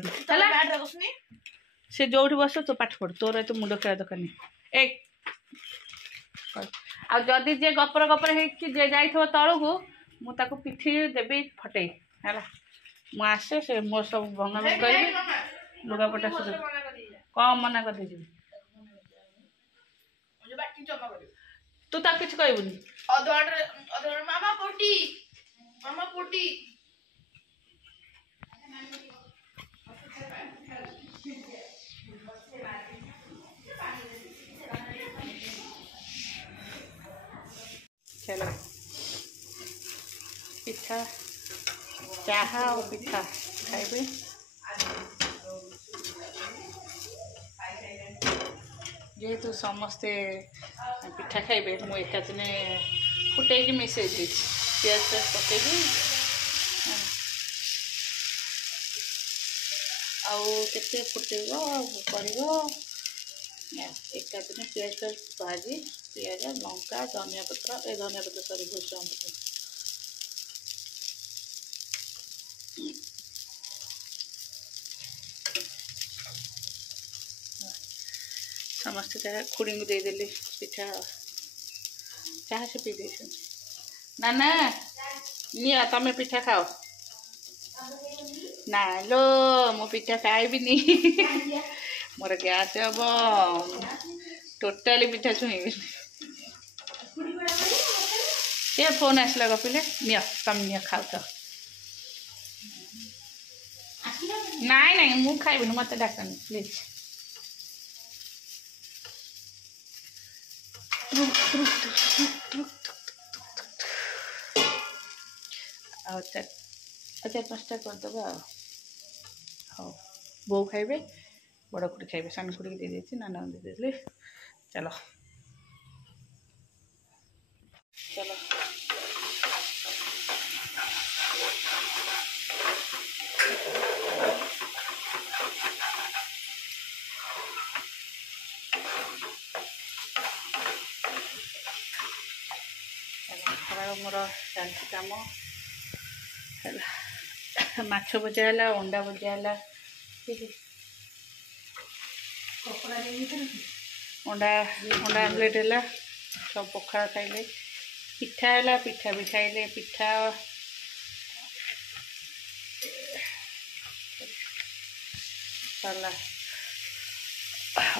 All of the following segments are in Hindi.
कहबनी से जोठी बस तो पाठ पढ़ तोर तो मुंड खेला दरकार नहीं आ जदि जे गपर गपर है जे जाई तलू मुझे पिठी देवी फटे है मुसे से मो सब भंगा कर लुगापटा सब कम मना कर दे तू ताक किछ कहबुनी मामा पोटी चलो पिठा चाहा और पिठा खाइबे जेहेतु समस्ते पिठा खाइबे मु एक दिने फुटे मिसई दी पियाज पकई आते फुटेब कर एक दिने पियाज भाजी पियाज लंका धनिया पत्र सरी भूसंग पत्र समस्ते चाह खुड़ी को देदेली पिठा चाह से पी दे ना ना निया तमें पिठा खाओ ना लो मो पिठा खाइबिनी मोर गैस हम टोटाली पिठा छुईबी ये फोन आसला गपिले निया तम निया खाओ तो नाई नाई मु खाइबिनी मत डाकनी प्लीज अच्छा 5टा करदेव हाँ बो खाइबे बड़ खुड़ी खाइबे सान खुड़ी दे देती नाना दे देली चलो चलो मोर चलती कम माछ भजा है अंडा भजा है अंडा अंडा आमलेट है सब पखाड़ खाइले पिठा है पिठा भी खाइले पिठा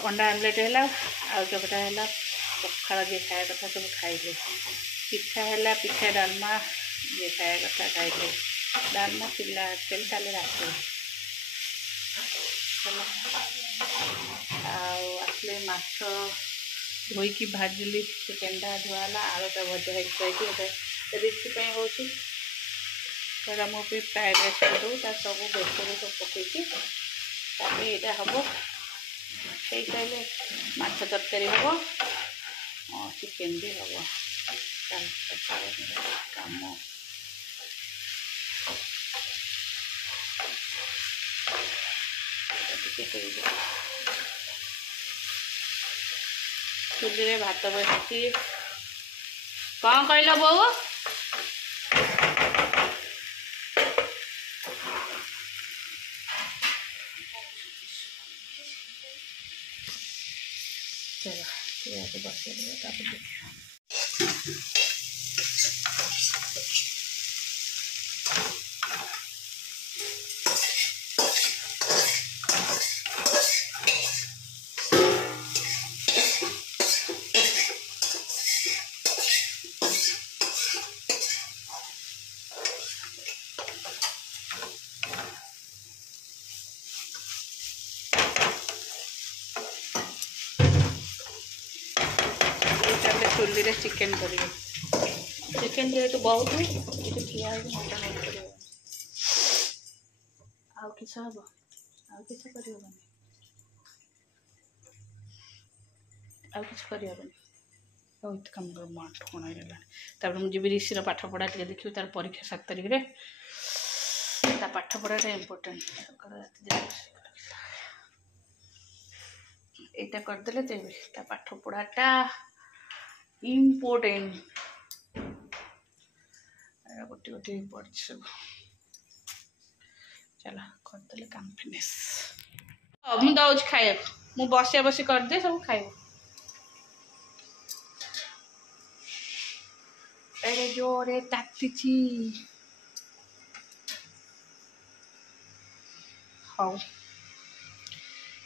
अंडा आमलेट है आलू चकटा है पखाड़ जी खाया कथा सब खाइले पिठा है पिठा डालमा ये खाया कथा खाइले डालमा पिला एक्चुअली काले रात आसले माछ धोईकी भाजिली चिकेनटा धुआला आलूटा भजा रेसिपी हूँ मुझे फ्राइड राइस कर सब बेसर सब पकईकी यहाँ हम से माछ तरकारी हम चिकेन भी हम कम चुली में भात बसी कौन कहल बो चलो बस चुली रे चिकेन करिए चिकेन जेहेतु बहुत ठिया मटन कर किस हम आत कम ठोण है मुझे ऋषि पाठ पढ़ा टे देखिए तार परीक्षा 7 तारिख रे पाठ पढ़ाटा इम्पोर्टेंट यहाँ करदे तो पाठ पढ़ाटा इम्पोर्टेंट गोटे गोटे पढ़ सब चलो करदेले काम फिनिश मु दौच खाए मु बसिया बसी कर दे सब खाइब एरे जोरे तातिची हौ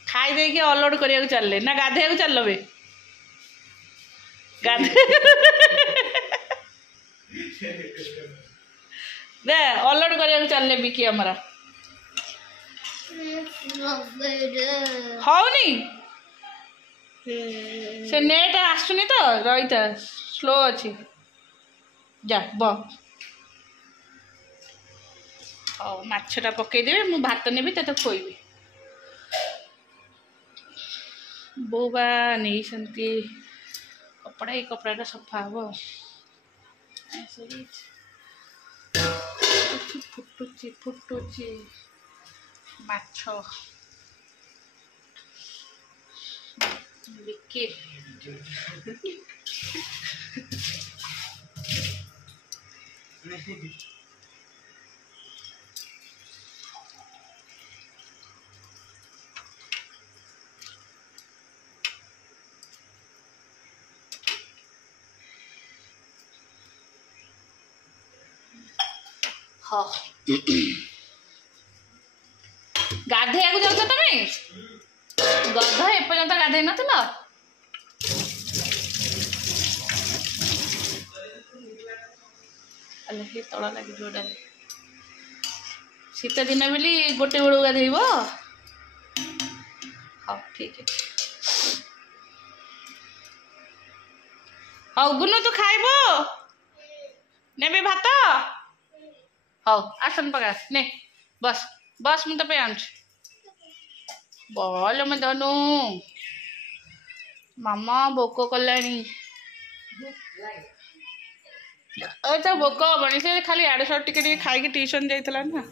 खाई दे के अललोड करिया चलले ना गाधे चललो बे गाधे दे अललोड करिया चलले बिकी हमरा हौनी से नेट आसुनी तो रहीता स्लो अच्छी जा ब हौ माछटा पकईदेवे मु भात नेबी ते खोईबी बोबा नहीं सेमती कपड़ा ये कपड़ा सफा हम फुटुची फुटुची माछ बिके हाँ गाधे जाऊ तुम गध एपर्यंत गाधे न तल लगे जोड़ा शीत दिन बोली गोटे बेलू गाधेब हाँ ठीक है हाँ गुनु तू खाइब ने भात हाँ आसन पका ने बस बस मुझे पे आन बोल मैं धनु मामा भोक कलानी अच्छा भोक हबनी से खाली आड़े सड़ टे खाई ट्यूशन जाइला ना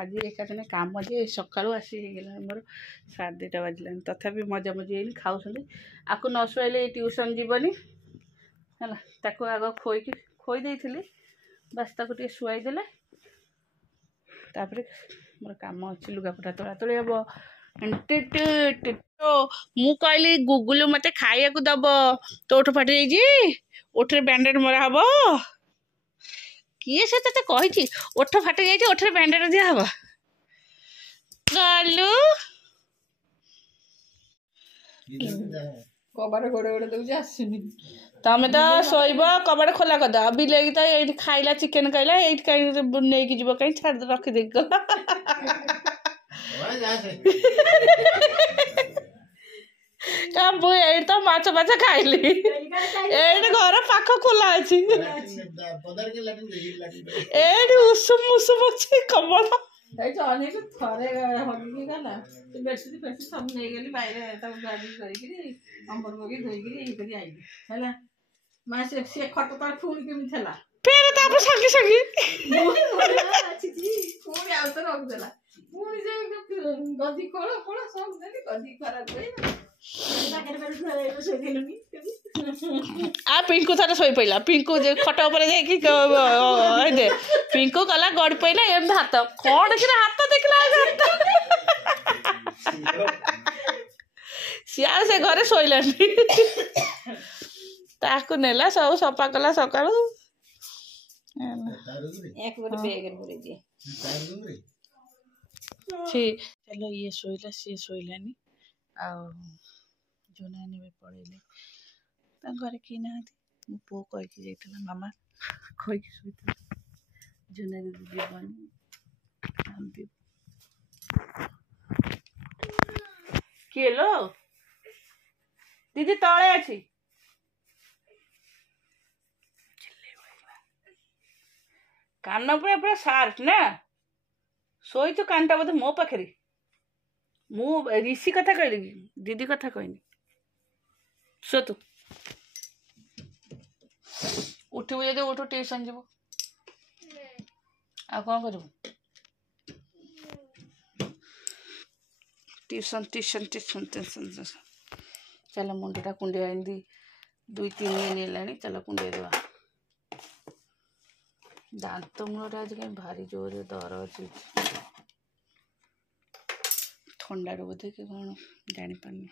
आज एक काम जे सका आसीगला मोर 2:30 बाजिला तथापि मजा मजी खाऊ आपको न शुआले ट्यूशन जीवनी है आग खोई देती बस ताको शुआई देले तापर मोर काम अच्छी लुगापटा तोला तोली हम मु कहली गुगुलू मते खाइया को दब तोठ फाटी जाइए ओठरे बैंडेड मरा हम किए से ते कही ओठ फाटी जाइए ओठरे बैंडेड दिया हम गलू कबाड़ गोड़े गोड़े दूसरी आसुनी तमें तो शोब कबाड़ खोला करद बिले तो ये खाइला चिकेन कहला ये कहीं नहीं जीव कहीं छाड़ रखीदे गला तो माछ माछ खाइली घर पाख खोला अच्छी उषुम उषुम अच्छी कमल थे गला बेडसीट फेडसीट सब नहीं गली बाहर गाड़ी करम्बर मगे धोईक आईली है माँ से खट तो पुणी केमी थेला फिर तापर संगे संगे पुणी आउ तो रखदेला पुणी से गदी कोल कोल सब देली गदी खराब आ पिंकू थारे शोई पड़ा पिंकू खट उपर दे पिंकू गला गड़ी पड़ा एम हाथ कौन कि हाथ देखला सियाल से घरे शोलानी ताकू नेला सब सफा कला सका चलो ये शोला सी शोलानी आ जोनानी भी पड़ेले घर कि ना मो पु कहीकि जाइला मामा कहीकि शोता जोना दीदी जीवन किए लो दीदी तले अच्छी कान पूरा पूरा सार्प ना सोई तो कानटा बोधे मो पाखे मु ऋषि कथा कहली दीदी कथा कहनी सो तू उठू जब उठू ट्यूशन जीव आ कौन कर ट्यूशन ट्यूशन ट्यूशन ट्यूशन चल मुंडा कुंडिया 2-3 दिन है चल कुंडिया देवा दांत मूल आज कहीं भारी जोर दर अच्छी ଥଣ୍ଡାରୁ ବୋଧେ କି କ'ଣ ଜାଣିପାରୁନି।